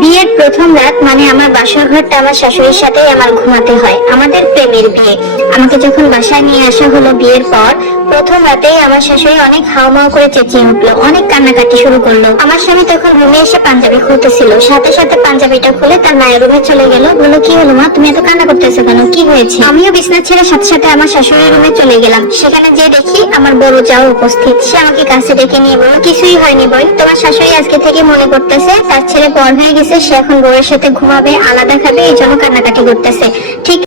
বিয়ের প্রথম রাত মানে আমার বাসর ঘরটা আমার শাশুড়ির সাথেই আমার ঘুমাতে হয়। আমাদের প্রেমের বিয়ে। আমাকে যখন বাসায় নিয়ে আসা হলো বিয়ের পর প্রথম রাতেই আমার শাশুড়ি অনেক হাওমাও করে চেঁচিয়ে উঠল, অনেক কান্নাকাটি শুরু করল। আমার স্বামী তখন রুমে এসে পাঞ্জাবি খুলতেছিল। সাথে সাথে পাঞ্জাবিটা খুলে তার মায়ের রুমে চলে গেল। বলল, কি হলো মা? তুমি এত কান্না করতেছো কেন? কি হয়েছে? আমিও বিছনা ছেড়ে সাথে সাথে আমার শাশুড়ির রুমে চলে গেলাম। সেখানে যে দেখি আমার বড় যাও উপস্থিত। সে আমাকে কাছে ডেকে নিয়ে বলল, কিছুই হয়নি বোন। তোমার শাশুড়ি আজকে থেকে মনে করতেছে, তার ছেলে বড় হয়ে গেছে। সে এখন বউয়ের সাথে ঘুমাবে, আলাদা খাবে, এই জন্য কান্নাকাটি করতেছে। ঠিক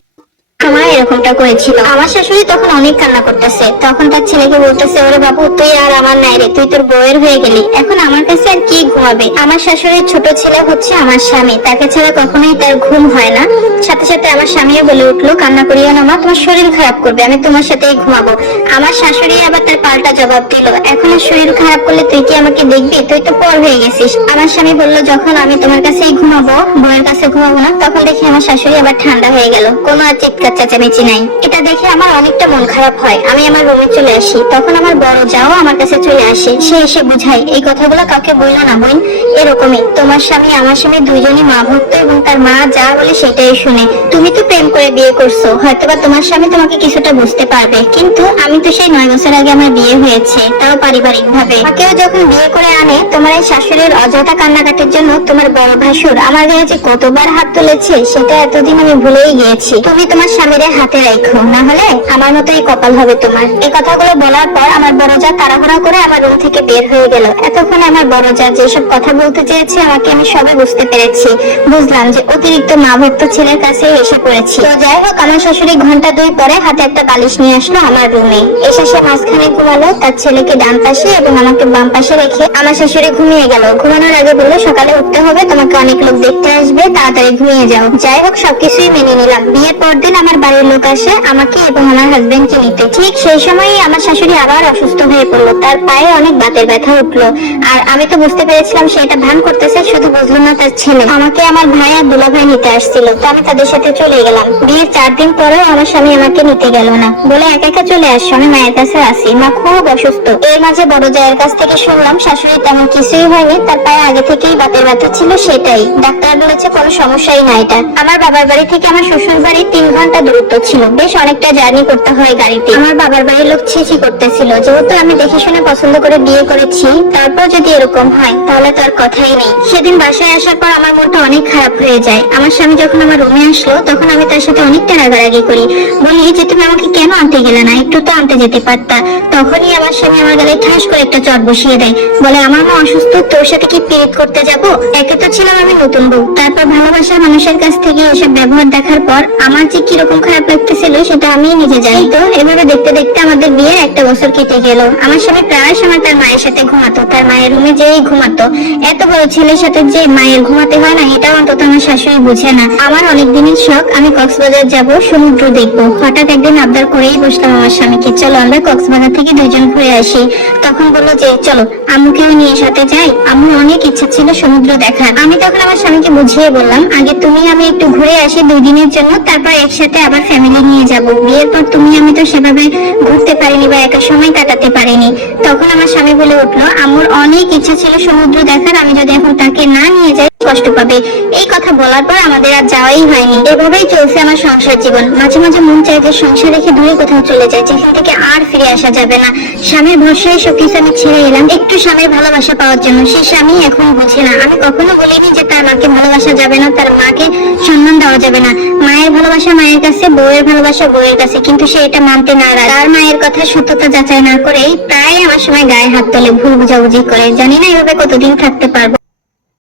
এরকমটা করেছিল। আমার শাশুড়ি তখন অনেক কান্না করতেছে। তখন তার ছেলেকে বলতেছে, ওরে বাবু, তুই আর আমার নাই রে, তুই তোর বউয়ের হয়ে গেলি। এখন আমার কাছে আর কি ঘুমাবে আমার শাশুড়ির ছোট ছেলে হচ্ছে আমার স্বামী। তাকে ছাড়া কখনোই তার ঘুম হয় না। সাথে সাথে আমার স্বামীও বলে উঠল, কান্না করিও না মা, তোমার শরীর খারাপ করবে, আমি তোমার সাথেই ঘুমাবো। আমার শাশুড়ি আবার তার পাল্টা জবাব দিল, এখন আর শরীর খারাপ করলে তুই কি আমাকে দেখবি? তুই তো পর হয়ে গেছিস। আমার স্বামী বলল, যখন আমি তোমার কাছেই ঘুমাবো, বউয়ের কাছে ঘুমাবো না, তখন দেখি আমার শাশুড়ি আবার ঠান্ডা হয়ে গেল। কোনো আর চিৎকার চেঁচামেচি নাই। এটা দেখে আমার অনেকটা মন খারাপ হয়। আমি আমার রুমে চলে আসি। তখন আমার বড় যাও আমার কাছে চলে আসে। সে এসে বুঝায়, এই কথাগুলো কাউকে বলল না বোন। এরকমই। তোমার স্বামী, আমার স্বামী দুইজনই মা ভক্ত এবং তার মা যা বলে সেটাই শুনে। তুমি তো প্রেম করে বিয়ে করছ। হয়তোবা তোমার স্বামী তোমাকে কিছুটা বুঝতে পারবে। কিন্তু আমি তো সেই নয় বছর আগে আমার বিয়ে হয়েছে, তাও পারিবারিক ভাবে কেউ যখন বিয়ে করে আনে, তোমার এই শাশুড়ির অযথা কান্নাকাটির জন্য তোমার বড় ভাসুর আমার গায়ে যে কতবার হাত তুলেছে, সেটা এতদিন আমি ভুলেই গিয়েছি। তুমি তোমার স্বামীর হাতে রাখো। না হলে আমার মতোই কপাল হবে তোমার। এই কথাগুলো বলার পর আমার বড় যা তাড়াহুড়া করে আমার রুম থেকে বের হয়ে গেল। এতক্ষণে আমার বড় যা যেসব কথা বলতে চেয়েছে আমাকে আমি সবে বুঝতে পেরেছি। বুঝলাম যে অতিরিক্ত মা ভক্ত ছেলের কাছে এসে পড়েছি। তো যাই হোক, আমার শাশুড়ি ঘণ্টা দুই পরে হাতে একটা বালিশ নিয়ে আসলো আমার রুমে। এসে সে মাঝখানে ঘুমালো, তার ছেলেকে ডান পাশে এবং আমাকে বাম পাশে রেখে আমার শাশুড়ি ঘুমিয়ে গেল। ঘুমানোর আগে বলল, সকালে উঠতে হবে, তোমাকে অনেক লোক দেখতে আসবে, তাড়াতাড়ি ঘুমিয়ে যাও। যাই হোক, সবকিছুই মেনে নিলাম। বিয়ের পরদিন আমার বাড়ির লোক আসে আমাকে এবং আমার হাজবেন্ডকে নিতে। ঠিক সেই সময়ই আমার শাশুড়ি আবার অসুস্থ হয়ে পড়ল। তার পায়ে অনেক বাতের ব্যথা উঠল। আর আমি তো বুঝতে পেরেছিলাম সেটা ভান করতেছে, শুধু বুঝলো না তার ছেলে। আমাকে আমার ভাই আর দুলা ভাই নিতে আসছিল। তো আমি তাদের সাথে চলে গেলাম। বিয়ের চার দিন পরেও আমার স্বামী আমাকে নিতে গেল না। বলে একা একা চলে আসছো, আমি মায়ের কাছে আসি। মা খুব অসুস্থ। এর মাঝে বড় জায়ের কাছ থেকে শুনলাম, শাশুড়ি তেমন কিছুই হয়নি। তার পায়ে আগে থেকেই বাতের ব্যথা ছিল সেটাই। ডাক্তার বলেছে কোনো সমস্যাই না এটা। আমার বাবার বাড়ি থেকে আমার শ্বশুর বাড়ি তিন ঘণ্টা দূরত্ব ছিল বেশ অনেকটা জার্নি করতে হয় গাড়িতে। আমার বাবার বাড়ির লোক ছিছি করতেছিল। যেহেতু আমি দেখে শুনে পছন্দ করে বিয়ে করেছি, তারপর যদি এরকম হয়, তাহলে তো আর কথাই নেই। সেদিন বাসায় আসার পর আমার মনটা অনেক খারাপ হয়ে যায়। আমার স্বামী যখন আমার রুমে আসলো, তখন আমি তার সাথে অনেকটা রাগারাগি করি। বলি যে তুমি আমাকে কেন আনতে গেলে না? একটু তো আনতে যেতে পারতা। তখনই আমার স্বামী আমার গালে ঠাস করে একটা চট বসিয়ে দেয়। বলে, আমার মা অসুস্থ, তোর সাথে কি পীড়িত করতে যাব? একে তো ছিলাম আমি নতুন বউ। তারপর ভালোবাসার মানুষের কাছ থেকে এসব ব্যবহার দেখার পর, আমার যে কীরকম খারাপ লাগতেছিল সেটা আমি নিজে জানি। তো এভাবে দেখতে দেখতে আমাদের বিয়ে একটা বছর কেটে গেল। আমার স্বামী প্রায় সময় তার মায়ের সাথে ঘুমাতো। তার মায়ের রুমে যেই ঘুমাতো, এত বড় ছেলের সাথে যে মায়ের ঘুমাতে হয় না এটা অন্তত আমার শাশুড়ি বুঝে না। আমার অনেক দিনের শখ, আমি কক্সবাজার যাব, সমুদ্র দেখব। হঠাৎ একদিন আবদার করেই বসলাম আমার স্বামীকে। চলো, আমরা কক্সবাজার থেকে দুজন ঘুরে আসি। তখন বলল যে, চলো, আম্মুকেও নিয়ে সাথে যাই। আম্মুর অনেক ইচ্ছা ছিল সমুদ্র দেখার। আমি তখন আমার স্বামীকে বুঝিয়ে বললাম, আগে তুমি আমি একটু ঘুরে আসি দুই দিনের জন্য, তারপর একসাথে আবার ফ্যামিলি নিয়ে যাব। বিয়ের পর তুমি, আমি তো সেভাবে ঘুরতে পারিনি বা একা সময় কাটাতে পারিনি। তখন আমার স্বামী বলে উঠল, আম্মুর অনেক ইচ্ছা ছিল সমুদ্র দেখার, আমি যদি এখন তাকে না নিয়ে যাই কষ্ট পাবে। এই কথা বলার পর আমাদের আর যাওয়াই হয়নি। এভাবেই চলছে আমার সংসার জীবন। মাঝে মাঝে মন চাই যে সংসার রেখে দূরে কোথাও চলে যায় যেখান থেকে আর ফিরে আসা যাবে না। স্বামীর ভরসায় সবকিছু আমি ছেড়ে এলাম। একটু স্বামীর ভালোবাসা পাওয়ার জন্য। সে স্বামী এখন বুঝে না। আমি কখনো বলিনি যে মাকে ভালোবাসা যাবে না, তার মাকে সম্মান দেওয়া যাবে না। মায়ের ভালোবাসা মায়ের কাছে, বউয়ের ভালোবাসা বউয়ের কাছে, কিন্তু সে এটা মানতে না তার মায়ের কথা সত্যতা যাচাই না করেই প্রায় আমার সময় গায়ে হাত তোলে, ভুল বুঝাবুঝি করে। জানি না এভাবে কতদিন থাকতে পারব।